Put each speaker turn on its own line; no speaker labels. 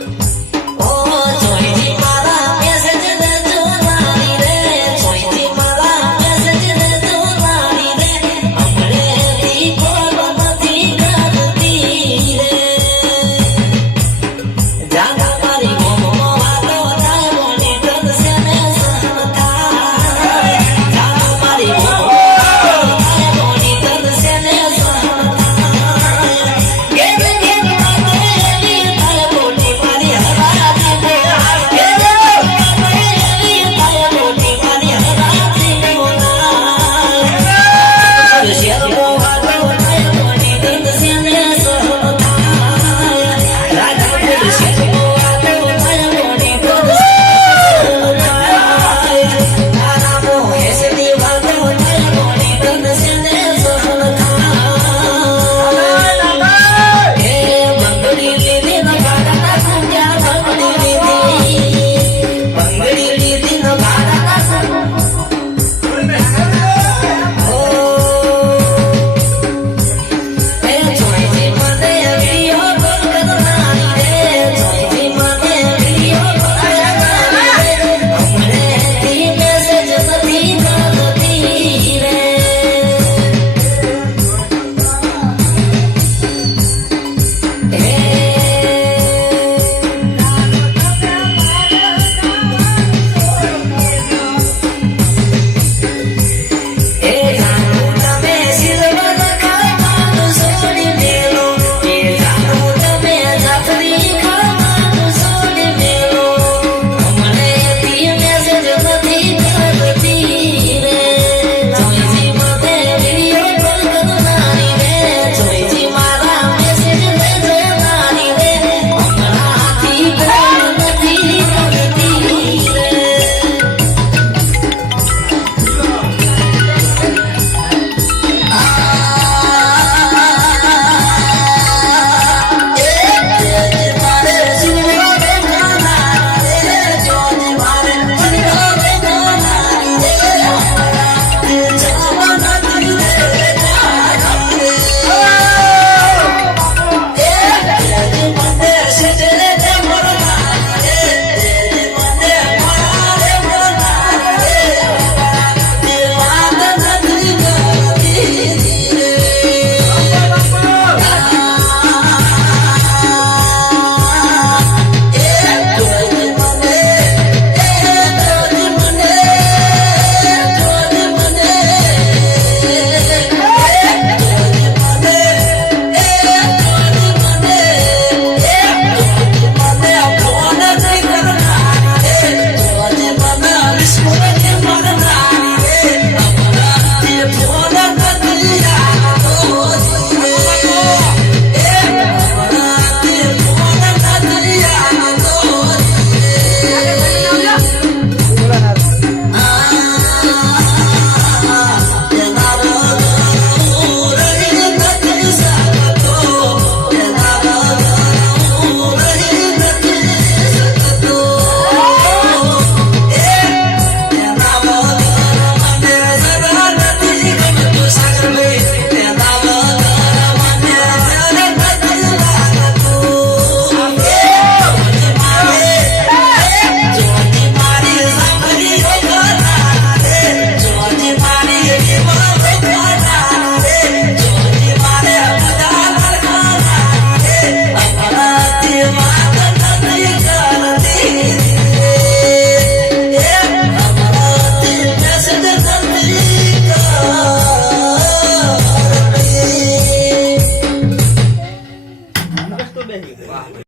Bye.